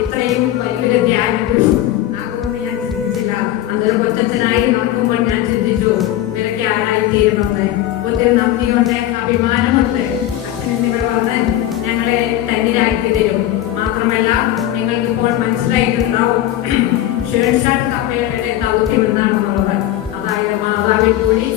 ഇത്രയും വലിയൊരു ധ്യാനത്തിൽ ആകുമെന്ന് ഞാൻ ചിന്തിച്ചില്ല. അതൊരു കൊച്ചനായി നോക്കുമ്പോൾ ഞാൻ ചിന്തിച്ചു ഇവരൊക്കെ ആരായി തീരുമെന്ന്. ഒത്തിരി നന്ദിയുണ്ട്, അഭിമാനമുണ്ട്. അച്ഛൻ ഇവിടെ വന്ന് ഞങ്ങളെ തന്നിലാക്കി തരും. മാത്രമല്ല നിങ്ങൾക്ക് ഇപ്പോൾ മനസ്സിലായിട്ടുണ്ടാവും ഷേർഷാട്ട് കപ്പയുടെ ദൗത്യം എന്താണെന്നുള്ളത്. അതായത് മാതാവിൽ കൂടി